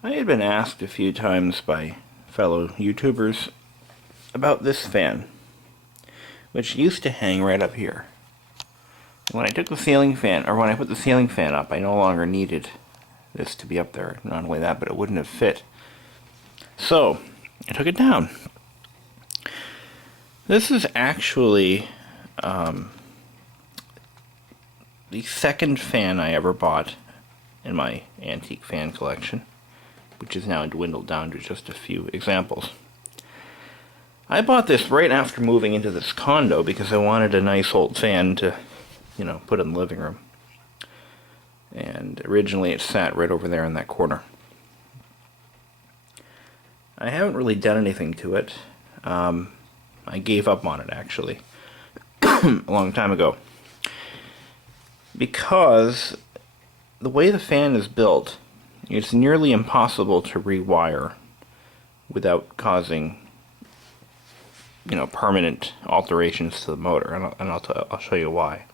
I had been asked a few times by fellow YouTubers about this fan, which used to hang right up here. When I took the ceiling fan, or when I put the ceiling fan up, I no longer needed this to be up there. Not only that, but it wouldn't have fit. So, I took it down. This is actually the second fan I ever bought in my antique fan collection, which is now dwindled down to just a few examples. I bought this right after moving into this condo because I wanted a nice old fan to, put in the living room. And originally it sat right over there in that corner. I haven't really done anything to it. I gave up on it, actually, a long time ago. Because the way the fan is built, it's nearly impossible to rewire without causing, permanent alterations to the motor, and I'll show you why.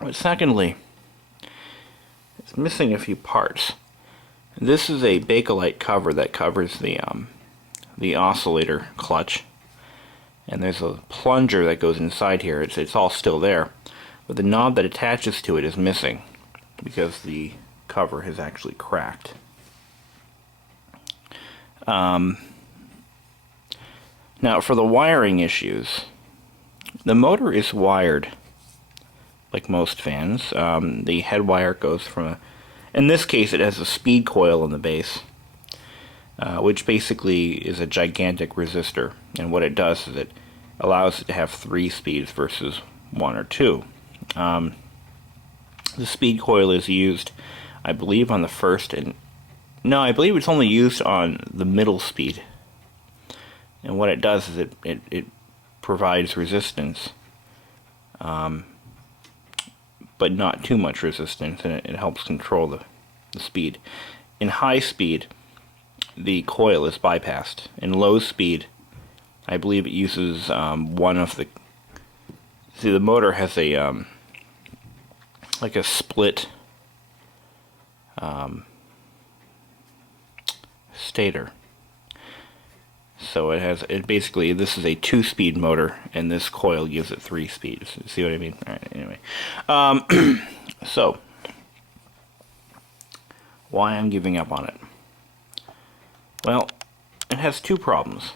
But secondly, it's missing a few parts. This is a Bakelite cover that covers the oscillator clutch, and there's a plunger that goes inside here. It's all still there, but the knob that attaches to it is missing because the cover has actually cracked. Now, for the wiring issues, the motor is wired like most fans. The head wire goes from in this case, it has a speed coil in the base, which basically is a gigantic resistor. And what it does is it allows it to have 3 speeds versus 1 or 2. The speed coil is used, I believe, on the first and... No, I believe it's only used on the middle speed. And what it does is it provides resistance, but not too much resistance, and it helps control the speed. In high speed, the coil is bypassed. In low speed, I believe it uses one of the... See, the motor has a like a split stator. So it basically, this is a 2-speed motor, and this coil gives it 3 speeds. See what I mean? All right, anyway. So, why I'm giving up on it? Well, it has 2 problems.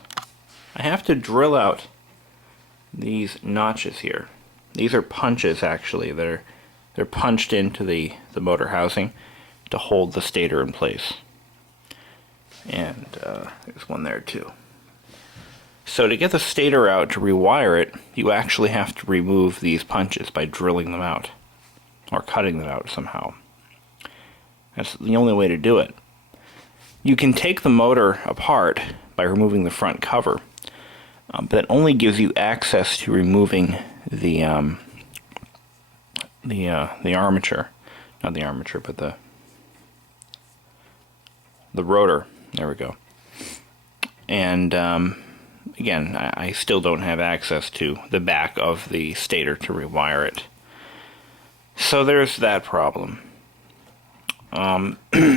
I have to drill out these notches here. These are punches, actually. They're punched into the motor housing to hold the stator in place. And there's one there, too. So to get the stator out, to rewire it, you actually have to remove these punches by drilling them out, or cutting them out somehow. That's the only way to do it. You can take the motor apart by removing the front cover, but that only gives you access to removing the armature, not the armature, but the rotor. There we go. And again, I still don't have access to the back of the stator to rewire it. So there's that problem.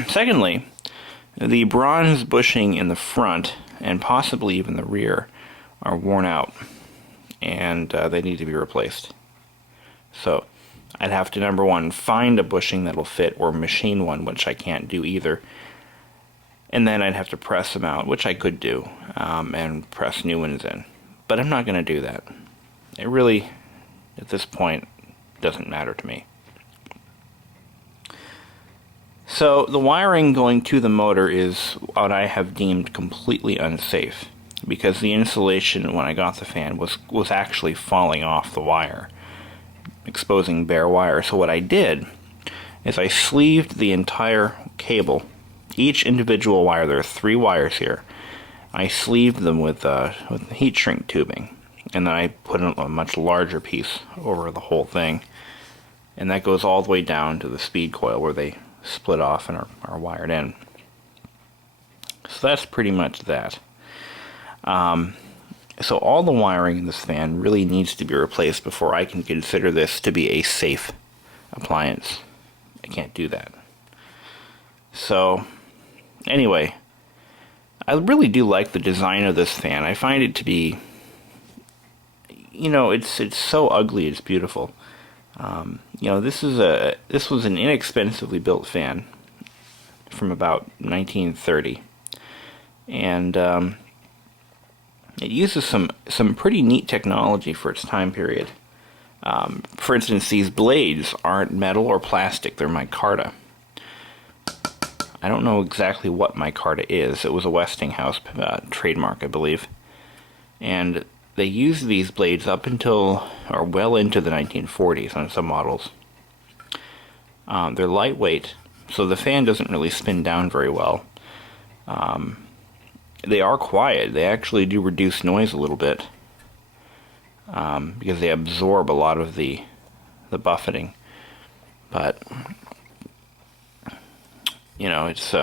Secondly, the bronze bushing in the front, and possibly even the rear, are worn out, and they need to be replaced. So I'd have to, number one, find a bushing that'll fit, or machine one, which I can't do either. And then I'd have to press them out, which I could do, and press new ones in. But I'm not going to do that. It really, at this point, doesn't matter to me. So the wiring going to the motor is what I have deemed completely unsafe, because the insulation when I got the fan was actually falling off the wire, exposing bare wire. So what I did is I sleeved the entire cable. Each individual wire, there are 3 wires here, I sleeved them with heat shrink tubing, and then I put a much larger piece over the whole thing, and that goes all the way down to the speed coil where they split off and are wired in. So that's pretty much that. So all the wiring in this fan really needs to be replaced before I can consider this to be a safe appliance. I can't do that. So Anyway, I really do like the design of this fan. I find it to be, you know, it's so ugly, it's beautiful. You know, this was an inexpensively built fan from about 1930, and it uses some pretty neat technology for its time period. For instance, these blades aren't metal or plastic; they're micarta. I don't know exactly what micarta is. It was a Westinghouse trademark, I believe, and they used these blades up until, or well into the 1940s on some models. They're lightweight, so the fan doesn't really spin down very well. They are quiet. They actually do reduce noise a little bit, because they absorb a lot of the buffeting. But, you know, it's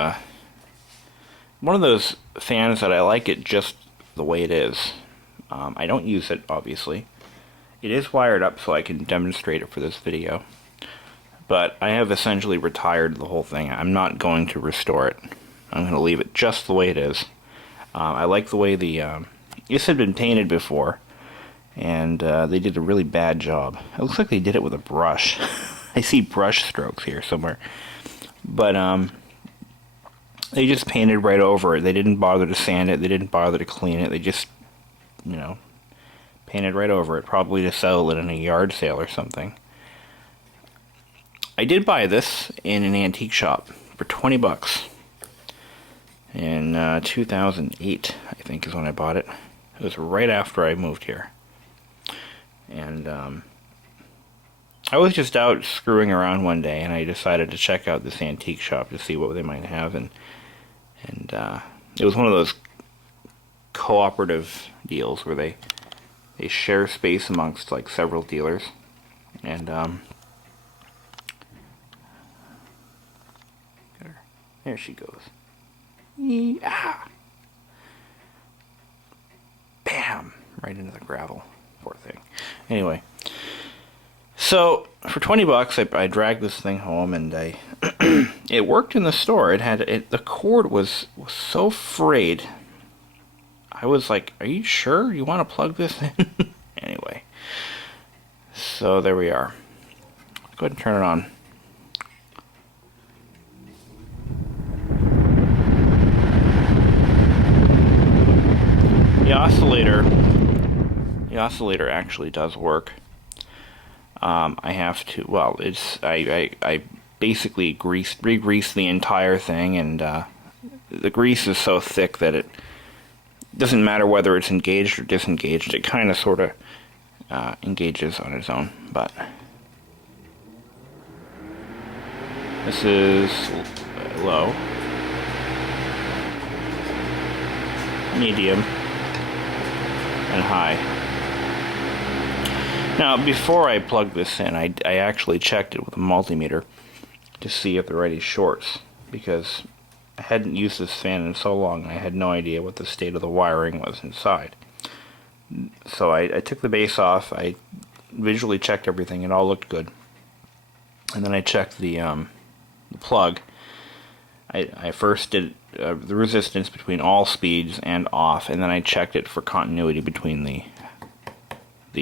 one of those fans that I like it just the way it is. I don't use it, obviously. It is wired up so I can demonstrate it for this video. But I have essentially retired the whole thing. I'm not going to restore it. I'm going to leave it just the way it is. I like the way this had been painted before, and they did a really bad job. It looks like they did it with a brush. I see brush strokes here somewhere. But they just painted right over it. They didn't bother to sand it. They didn't bother to clean it. They just, you know, painted right over it, probably to sell it in a yard sale or something. I did buy this in an antique shop for 20 bucks. In 2008, I think is when I bought it. It was right after I moved here. And I was just out screwing around one day, and I decided to check out this antique shop to see what they might have. And it was one of those cooperative deals where they share space amongst like several dealers. And there she goes. Ah! Bam! Right into the gravel. Poor thing. Anyway, so for 20 bucks, I dragged this thing home, and it worked in the store. The cord was so frayed. I was like, "Are you sure you want to plug this in?" Anyway, so there we are. Go ahead and turn it on. The oscillator actually does work. I have to, well, I basically re-grease the entire thing, and the grease is so thick that it doesn't matter whether it's engaged or disengaged. It kind of sort of engages on its own. But this is low, medium, and high. Now, before I plugged this in, I actually checked it with a multimeter to see if there are any shorts, because I hadn't used this fan in so long, and I had no idea what the state of the wiring was inside. So I took the base off, I visually checked everything, it all looked good. And then I checked the plug. I first did the resistance between all speeds and off, and then I checked it for continuity between the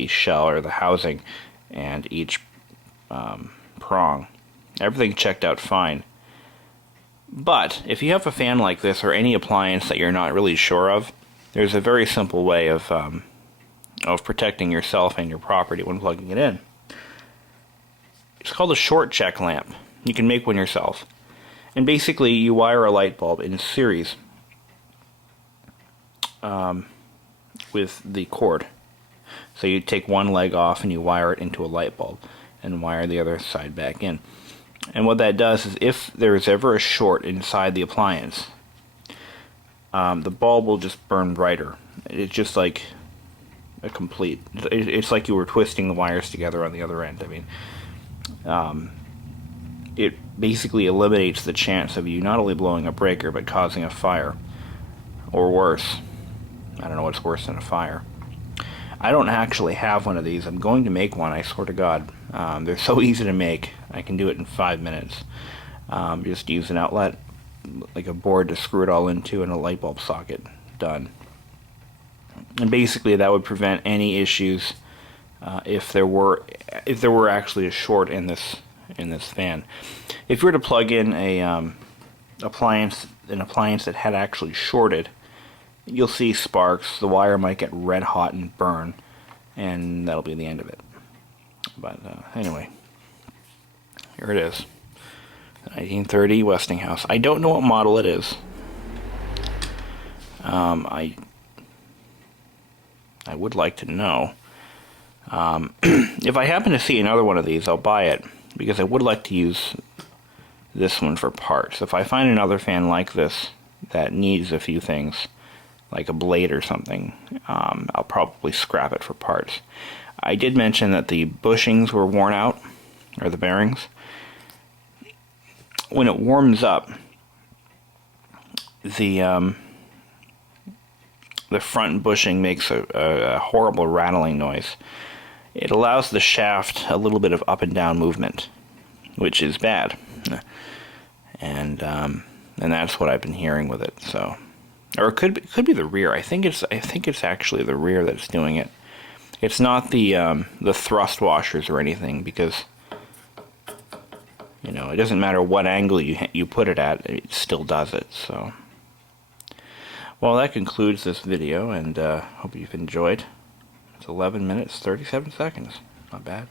shell or the housing and each prong. Everything checked out fine. But if you have a fan like this or any appliance that you're not really sure of, there's a very simple way of protecting yourself and your property when plugging it in. It's called a short check lamp. You can make one yourself. And basically you wire a light bulb in series with the cord. So you take one leg off and you wire it into a light bulb and wire the other side back in. And what that does is if there is ever a short inside the appliance, the bulb will just burn brighter. It's just like a complete, it's like you were twisting the wires together on the other end. I mean, it basically eliminates the chance of you not only blowing a breaker but causing a fire. Or worse. I don't know what's worse than a fire. I don't actually have one of these. I'm going to make one, I swear to God. They're so easy to make. I can do it in 5 minutes. Just use an outlet, like a board to screw it all into and a light bulb socket. Done. And basically that would prevent any issues if there were actually a short in this fan. If you were to plug in an appliance that had actually shorted, you'll see sparks. The wire might get red hot and burn, and that'll be the end of it. But anyway, here it is. 1930 Westinghouse. I don't know what model it is. I would like to know. If I happen to see another one of these, I'll buy it, because I would like to use this one for parts. If I find another fan like this that needs a few things, like a blade or something, I'll probably scrap it for parts. I did mention that the bushings were worn out, or the bearings. When it warms up, the front bushing makes a horrible rattling noise. It allows the shaft a little bit of up and down movement, which is bad. And that's what I've been hearing with it. So, or it could be the rear. I think it's actually the rear that's doing it. It's not the thrust washers or anything, because it doesn't matter what angle you put it at, it still does it. So, well, that concludes this video, and hope you've enjoyed. It's 11 minutes 37 seconds. Not bad.